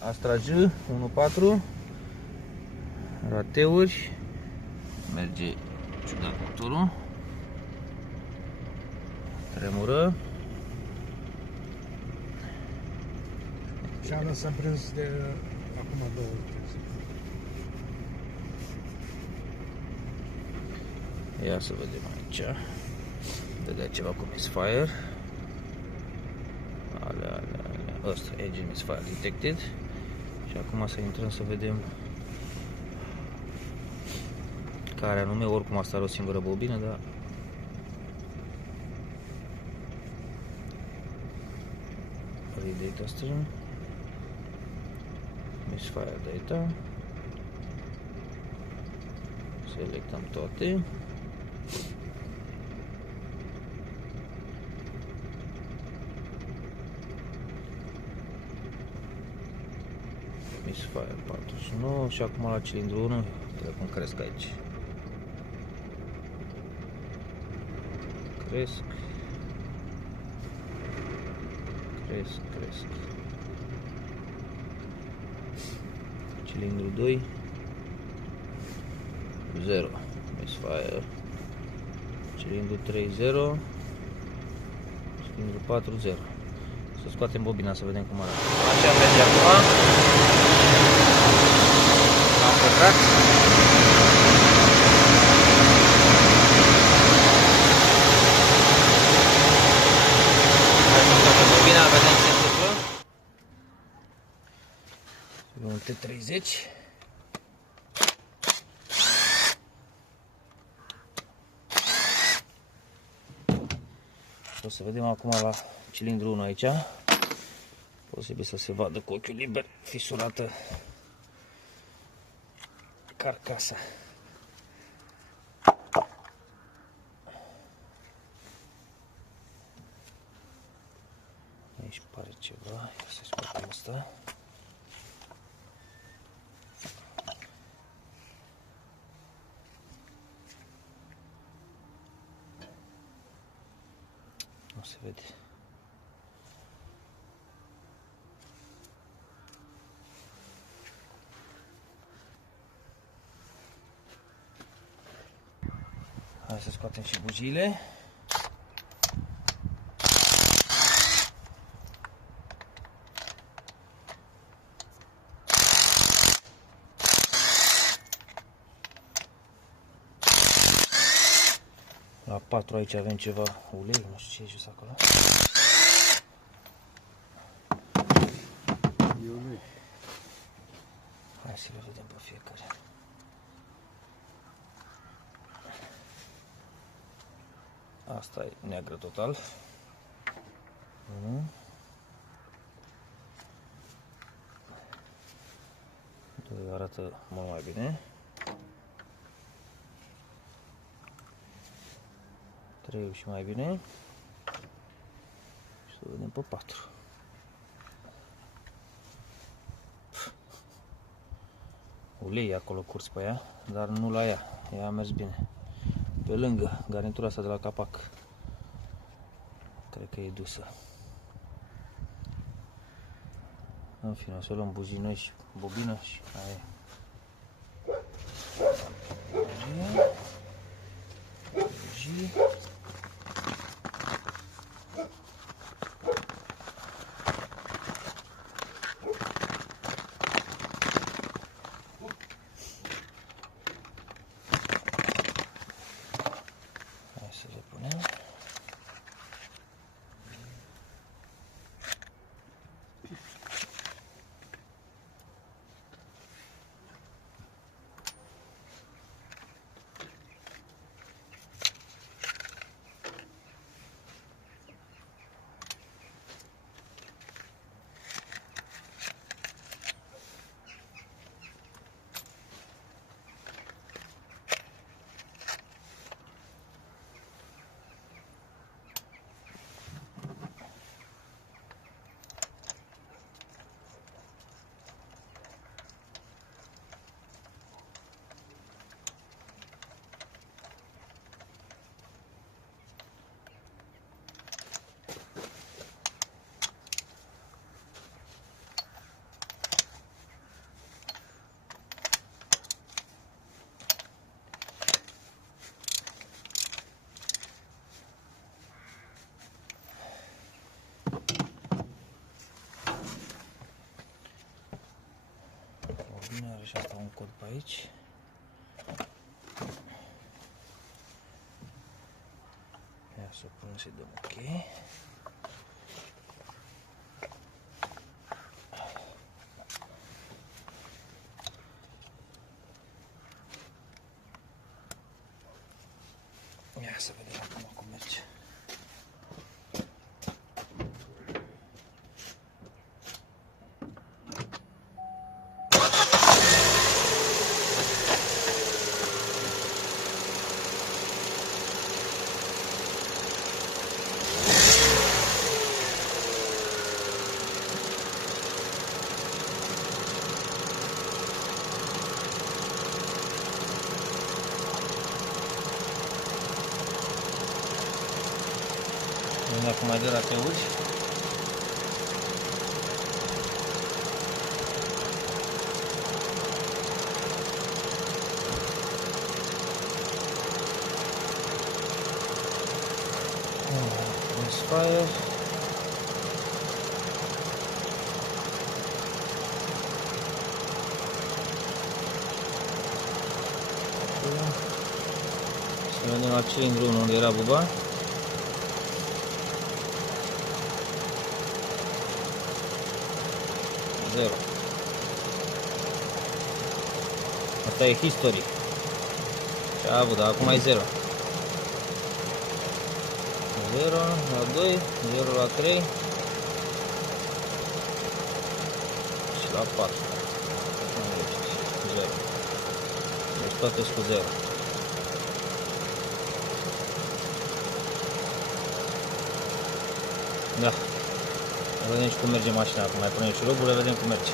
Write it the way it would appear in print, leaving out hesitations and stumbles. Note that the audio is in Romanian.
Astra J 1.4, rateuri, merge ciudat motorul, tremură. Și am lăsat prins de acum 2 ori. Ia să vedem aici. Dădea ceva cu misfire. Alea. Ăsta, engine misfire detected. Și acum să intrăm să vedem care anume. Oricum asta are o singură bobină, dar read data stream, misfire data, selectăm toate. Misfire 49 și acum la cilindru 1, trebuie cum cresc aici. Cresc. Cilindru 2 0 misfire. Cilindru 3 0. Cilindru 4 0. Să scoatem bobina să vedem cum arată. Așa merge acum. L-am pătrat. Hai să scoatem bobina, vedem ce se întâmplă. Un T30. O să vedem acum la cilindru 1 aici. Posibil să se vadă cu ochiul liber fisurată carcasa. Aici pare ceva. Ia să scoatem asta. Nu se vede. Hai să scoatem și bujiile. La 4 aici avem ceva ulei, nu știu ce e jos acolo. E ulei. Hai să le vedem pe fiecare. Asta e neagră total. Doi arată mult mai bine. 3 și mai bine. Și să vedem pe 4. Ulei acolo curs pe ea, dar nu la ea. Ea a mers bine. Pe lângă garnitura asta de la capac. Cred că e dusă. În fine, o să luăm bujină și bobină și aia e. Bujii. Hai să le punem. Bine, are și asta un cod pe aici. Ia să o punem să-i dăm ok. Ia să vedem acum cum merge. Dacă mai dă la te urci. Inspire. Să vedem la cilindru unde era buba. Zero. Asta e history. Ce a avut, dar acum e 0. 0 la 2, 0 la 3 și la 4. 0. Deci toate sunt cu 0. Da. Vedem și cum merge mașina acum. Mai punem și roburile, vedem cum merge.